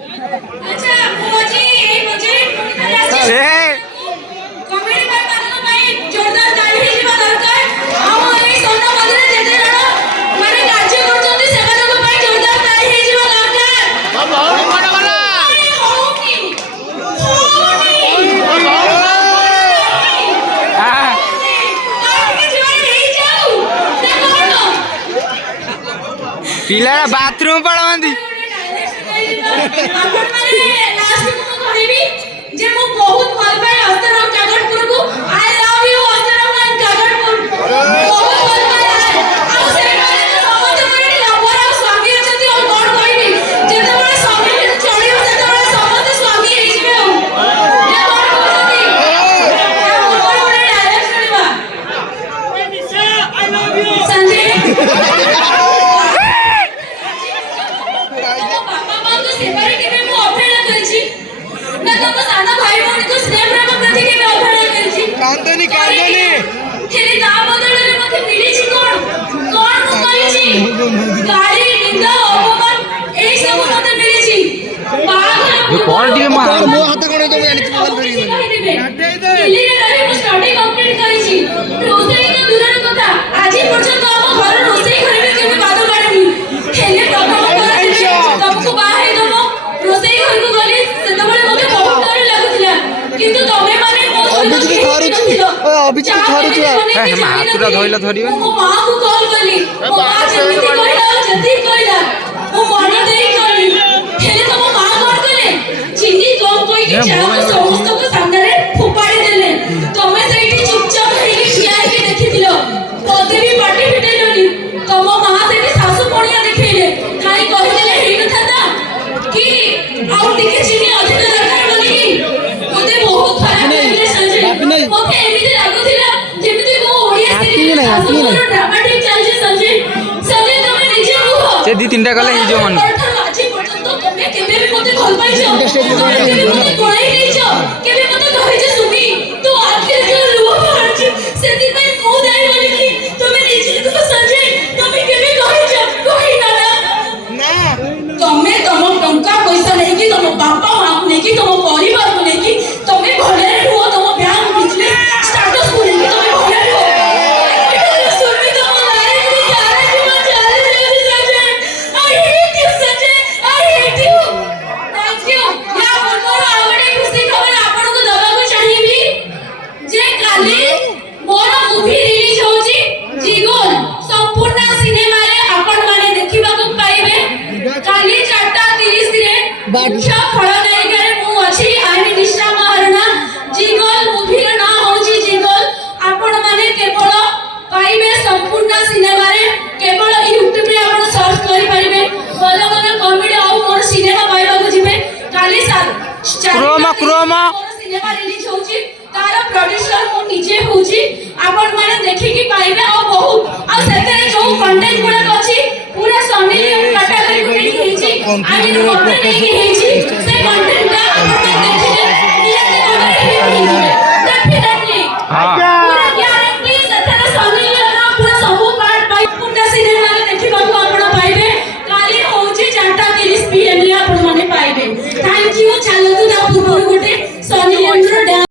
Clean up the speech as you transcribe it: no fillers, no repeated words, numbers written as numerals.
अच्छा मुझे ये मुझे कमेडी भाई ମାନଙ୍କ ପାଇଁ जोरदार ताली ହେଇଯିବା ଦରକାର। ଆଉ ଏଇ ସ୍ୱର୍ଣ୍ଣ ମନ୍ଦିରରେ ଯେତେ ଜଣ ମାନେ କାର୍ଯ୍ୟ କରୁଛନ୍ତି ସେମାନଙ୍କ ପାଇଁ ଯୋରଦାର ତାଳି ହେଇଯିବା ଦରକାର। पिला बाथरूम पड़ाती कांदनी कांदनी हेले ता बदलले मते मिलिछि कोन कोन मु कहिछि गाड़ी निंदा अपमान एई सब मते मिलिछि ये कौन टी मार मो हाथ कोन तो जानि मोबाइल धरि काटे दे दिल्ली रे रही मु स्टडी कंप्लीट करिछि रोसेई तो दूरर कथा आजि पर्यंत हम घर रोसेई करबे केबे बाद काढिनी हेले प्रथम तुमको बाहे दमो रोसेई घर को गली सेतबळे मते बहुत डर लागुतिला किंतु तमे माने मो अभिजित थारुची अभिजित थारुची हाथुरा धइला धरिबे मो मां को कॉल कली मो मां जेमिति कहला जति कहला मो मन देई कली हेले तमो मां कोन कले चिनी कम कोइ कि चाको समस्त को सामने रे फुपाड़ी देले तमे सेठी चुपचाप हेली ठिया के देखिदिलो पदे भी पाटी फिटेलोनी तमो मां सेठी सासु पणिया देखैले काई कहिदेले हेइ नथाता कि आउ टिके चिनी अधिक दरकार बोली मते बहुत खराब लागले संजय मते एमिति लागुथिला जेमिति को ओडिया सिनेमा ड्रामाटिक चलजे संजय संजय तमे निजे रुह से दी तीनटा गले ही जो मन আজি পর্যন্ত তুমি কেবে भी মতে ভাল পাইছো কেবে মতে কোলাই নেইছো কেবে মতে কইছো সুমি তো আজকে যে লুহ বাহারছি সেদি পাই মো দাই বলি কি তুমি নিজে তো संजय তুমি কেবে কইছো কই না ना तमे तम टंका पैसा नहीं कि तम बापा मां को नहीं कि तम परिवार को नहीं कि तमे भले रुओ तम बैंक बिजनेस स्टार्टअप को नहीं कि तमे भले रुओ सुमी तम लाइफ में यार जीवन चल रही Sanjay I hate you Sanjay I hate you thank you या मोर आवडे खुशी खबर आपन को दबा को चाहिबी जे काली मोर मूवी रिलीज होची जीगोल संपूर्ण सिनेमा रे आपन माने देखिबा को पाइबे काली 4:30 रे मुख्य खलनायिका रे मु अछि आनी निशा महाराणा जीगोल मूवी रे ना होची जीगोल आपन माने केवल पाइबे संपूर्ण सिनेमा रे केवल YouTube रे आपन सर्च करि परिबे भलो भलो कॉमेडी आउ मोर सिनेमा पाइबा को जिबे काली क्रोमा सिनेमा रिलीज होची तार प्रोड्यूसर मु निजे होची आपन माने देखि कि पाइबे आ बहुत आ सेते जो कंटेंट गुडा अछि पूरा सनी लियोन कैटेगरी को देखि हेची आनी कंटेंट देखि हेची से कंटेंट का आपन देखिले नियत भाବରେ हेची डेफिनेटली पूरा ग्यारंटी सेते सनी लियोन पूरा सब पार्ट पाइ पूरा सिनेमा रे देखिबा को आपन पाइबे काली होची 4:30 PM रे आपन माने पाइबे थैंक यू चलो तू ता पूर्व गोटे